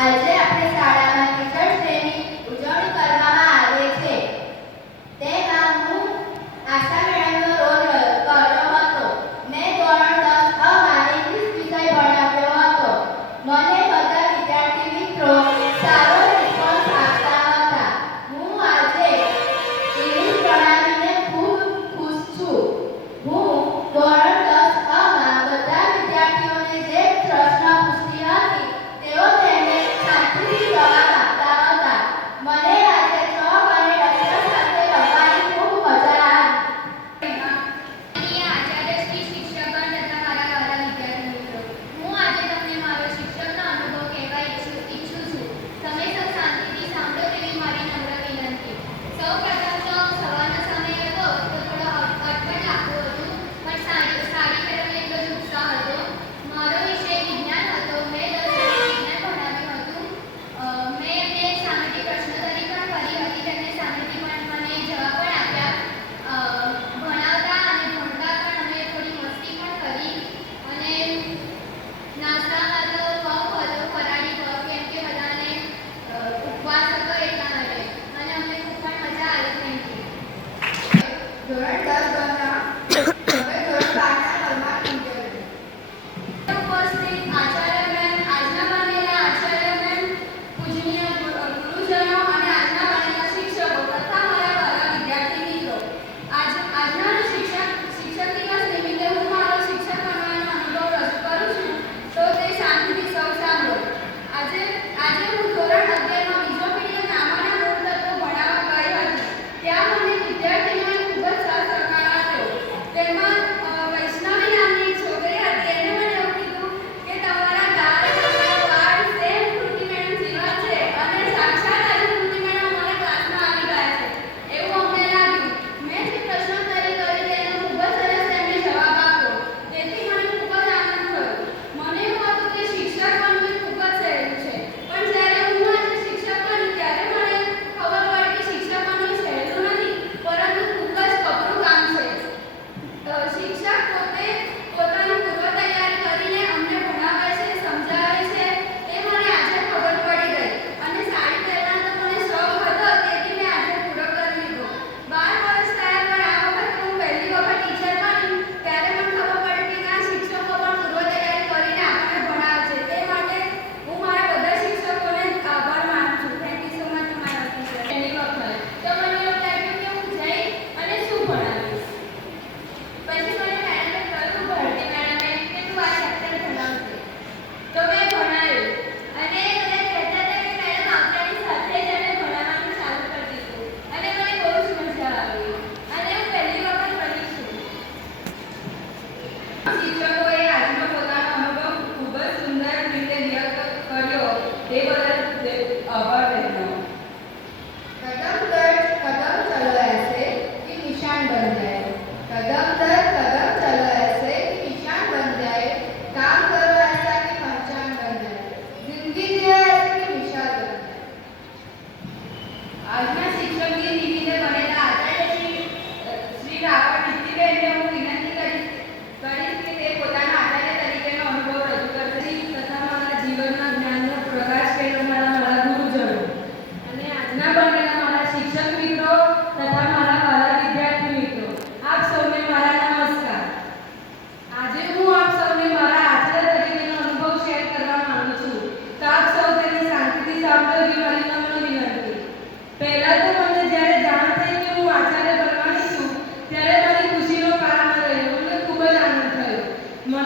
I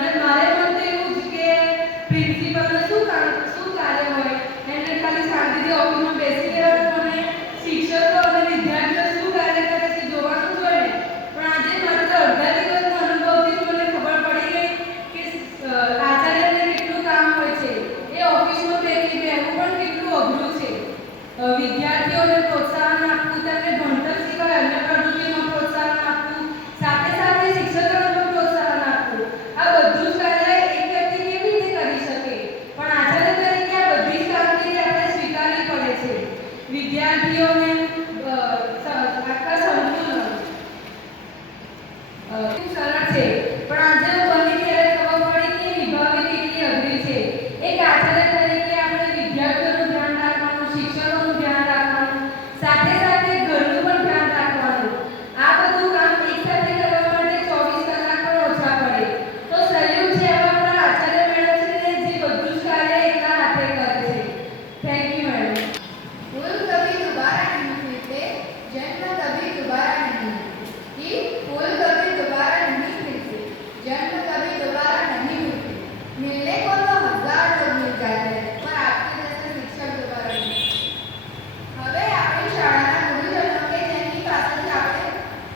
અને મારે મતે એવું છે કે પ્રિન્સિપલને શું કાર્ય હોય એમને ખાલી શાંતિથી ઓફિસમાં બેસી રહેવાનું અને શિક્ષકો અને વિદ્યાર્થીઓ શું કાર્ય કરે છે જોવાનું જ હોય ને. પણ આજે માત્ર અડધા દિવસના અનુભવથી મને ખબર પડી ગઈ કે આચાર્યને કેટલું કામ હોય છે. એ ઓફિસમાં બેસવું પણ કેટલું અઘરું છે. વિદ્યાર્થીઓને પ્રોત્સાહન આપવું, તેમને ભણતર સિવાય અન્ય પ્રવૃત્તિઓમાં પ્રોત્સાહન આપવું, સાથે સાથે શિક્ષકોને પણ પ્રોત્સાહન આપવું, આ બધું જ કાર્ય એક વ્યક્તિ કેવી રીતે કરી શકે? પણ આચાર્ય તરીકે આ બધી જ કામગીરી આપણે સ્વીકારવી પડે છે. વિદ્યાર્થીઓને આખા સંકુલ ખૂબ સરળ છે, પણ આજે બની ત્યારે ખબર પડી કે નિભાવવી કેટલી અઘરી છે. એક આચાર્ય તરીકે આપણે વિદ્યાર્થીઓનું ધ્યાન રાખવાનું, શિક્ષકોનું ધ્યાન રાખવાનું, સાથે સાથે ઘરનું પણ ધ્યાન રાખવાનું. આ બધું કામ એકસાથે કરવા માટે 24 કલાક પણ ઓછા પડે. તો સલ્યુટ છે એવા આપણા આચાર્ય મેડમ છે જે બધું જ કાર્ય એકલા હાથે કરે છે. Thank you madam. फूल कभी दोबारा नहीं खिलते, जन्म कभी दोबारा नहीं कि फूल कभी दोबारा नहीं खिलते, जन्म कभी दोबारा नहीं मिलते. मिलने को तो 1000 लोग मिल जाते हैं, पर आपके जैसे शिक्षक दोबारा नहीं. હવે આપણી શાળાના ગુરુજનો કે જેની પાસેથી આપણે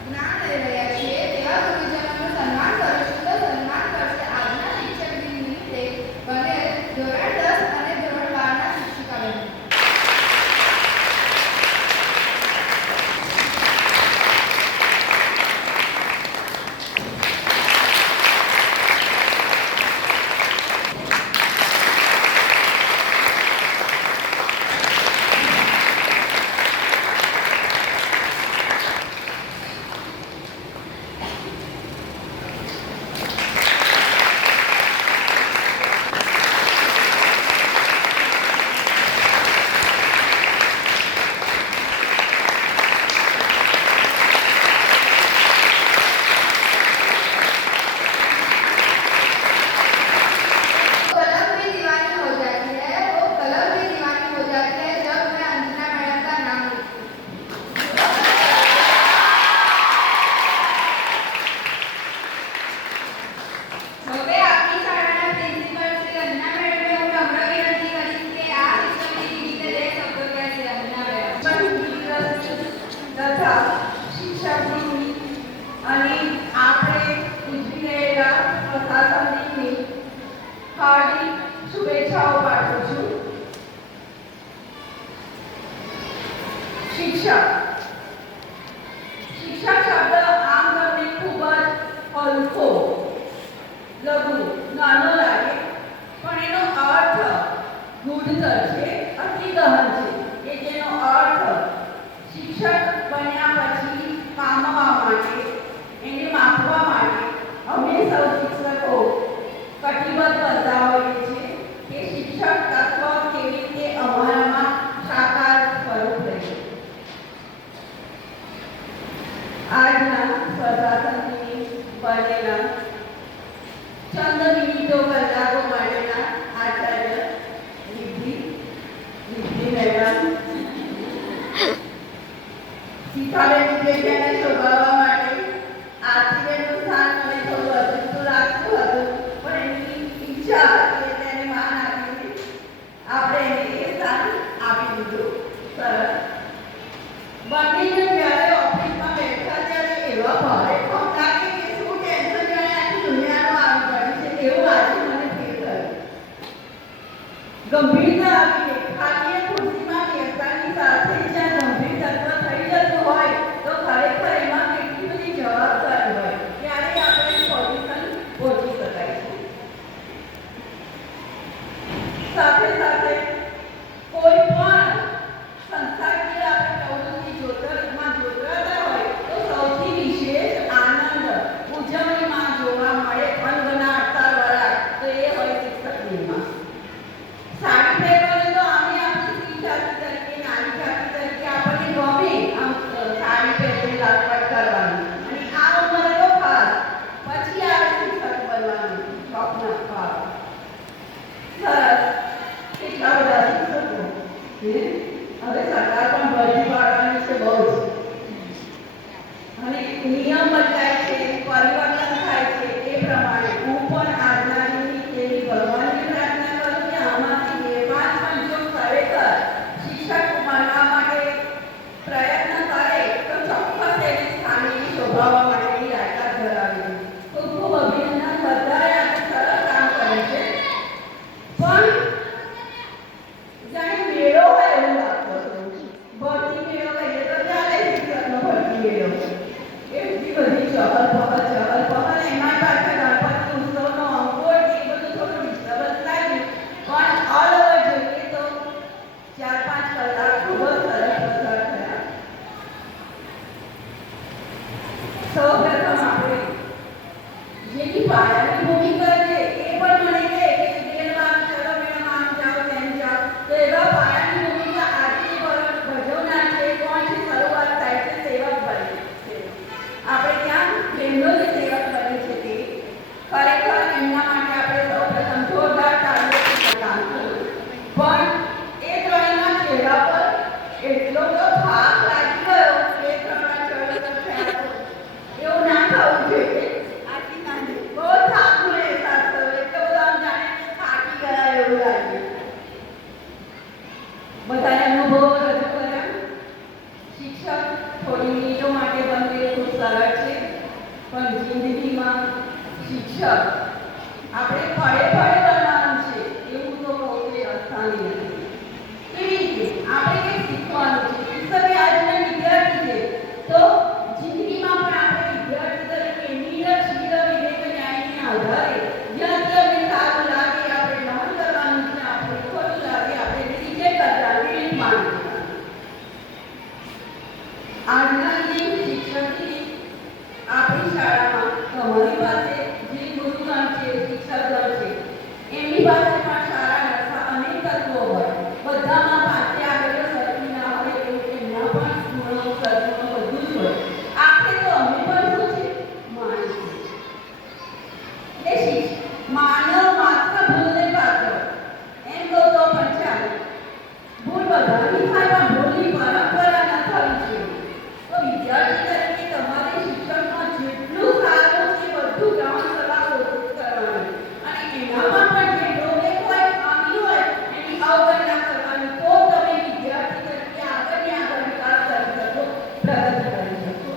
જ્ઞાન લઈ રહ્યા છીએ તેવા ગુરુજનોનું સન્માન કરીશું. તો સન્માન કરશે આજના શિક્ષક દિન નિમિત્તે બને ધોરણ 10 અને ધોરણ 12ના શિક્ષિકાઓને. હાર્દિક શુભેચ્છાઓ પાઠવું છું. શિક્ષક શબ્દ આમ તમને ખૂબ જ હલકો, લઘુ, નાનો લાગે, પણ એનો અર્થ ગૂઢતર છે, અતિ ગહન છે. કે જેનો અર્થ શિક્ષક બન્યા પછી પામવા માટે, એને માપવા માટે અમે સૌ શિક્ષકો કટિબદ્ધ બનતા હોઈએ છીએ કે શિક્ષક તત્વ કેવી રીતે અમારામાં સાકાર સ્વરૂપ લે. આજના સ્પર્ધાત્મકની બનેલા ચંદ મિનિટો કલાકો માટેના આચાર્ય રિદ્ધિ મેડમ શીખાવેલી જગ્યાને શોભાવવા માટે આરતીબેનનું સ્થાન મને થોડું અજુગતું લાગતું હતું, પણ એમની ઈચ્છા હતી એટલે એને માન આપીને આપણે એને એ સ્થાન આપી દીધું. સરસ. બંને જ્યારે ઓફિસમાં બેઠા ત્યારે એવા ભારે કામ લાગે કે શું ટેન્શન જાણે આખી દુનિયાનું આવી પડ્યું છે એવું આજે મને ફીલ થયું. ગંભીરતા આવી ગઈ. ખાલી ખુરશીમાં બેસતાની સાથે જ્યાં ગંભીર તત્વ થઈ જતું હોય તો ખરેખર એમાં કેટલી બધી જવાબદારી હોય ત્યારે આપણે પોઝિશન પહોંચી શકાય છે. સાથે સાથે કોઈ પણ સંસ્થાકીય આપણે પ્રવૃત્તિ જોતરાતા હોય તો સૌથી વિશેષ આનંદ ઉજવણીમાં જોવા મળે અનગણાતા વરાળ તો એ હોય શિક્ષક દિનમાં. સાડી પહેરવાને તો અમે આપણી સ્ત્રી જાતિ તરીકે, નારી જાતિ તરીકે આપણને ગમે આમ સાડી પહેરીને લાગવટ કરવાની, અને આ ઉંમરે તો ખાસ પછી આવે શિક્ષક બનવાનું સ્વપ્ન ખાસ. સરસ. કેટલા બધા શિક્ષકો હવે સરકાર પણ ભરતી પાડવાની છે બહુ જ, અને નિયમ બદલાય છે, પરિવર્તન થાય છે, એ પ્રમાણે હું પણ આપણે ફળે ફળે કરવાનું છે એવું તો કોઈ રસ્તાની નથી. કેવી રીતે આપણે કંઈક શીખવાનું છે. શિક્ષકે આજના વિદ્યાર્થી છે તો જિંદગીમાં પણ આપણે વિદ્યાર્થી તરીકે નીરજ વિવેક ન્યાયના આધારે જ્યાંથી અમને સારું લાગે આપણે નમન કરવાનું છે, આપણે ખોટું લાગે આપણે રિજેક્ટ કરતા રિલીફ માંગવાનું. આજના જે શિક્ષકની આપણી શાળામાં તમારી પાસે જે ગુરુગણ છે, શિક્ષકગણ છે, એમની પાસે પણ સારા નરસા અનેક તત્વો હોય. બધામાં પાસે આગળ સરખી ના હોય એવું એમના પણ ગુણો સદગુણો બધું જ હોય. આખરે તો અમે પણ શું છે? માણસ છે. એટલે માનવ માત્ર ભૂલને પાત્ર એમ કહો તો પણ ચાલે. ભૂલ બધાની થાય પણ ભૂલની પરંપરા ન થવી જોઈએ. તો વિદ્યાર્થી તરીકે તમારે શિક્ષણમાં જેટલું સારું છે બધું ગ્રહણ કરવા કોશિશ કરવાની અને એનામાં પણ જે ડોમેક હોય ખામી હોય એની અવગણના કરવાની. તો તમે વિદ્યાર્થી તરીકે આગળની આગળ વિકાસ કરી શકો, પ્રગતિ કરી શકો.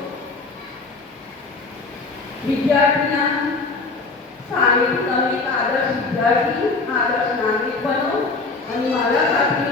વિદ્યાર્થીના સ્થાને તમે એક આદર્શ વિદ્યાર્થી આદર્શ નાગરિક બનો અને મારા સાથે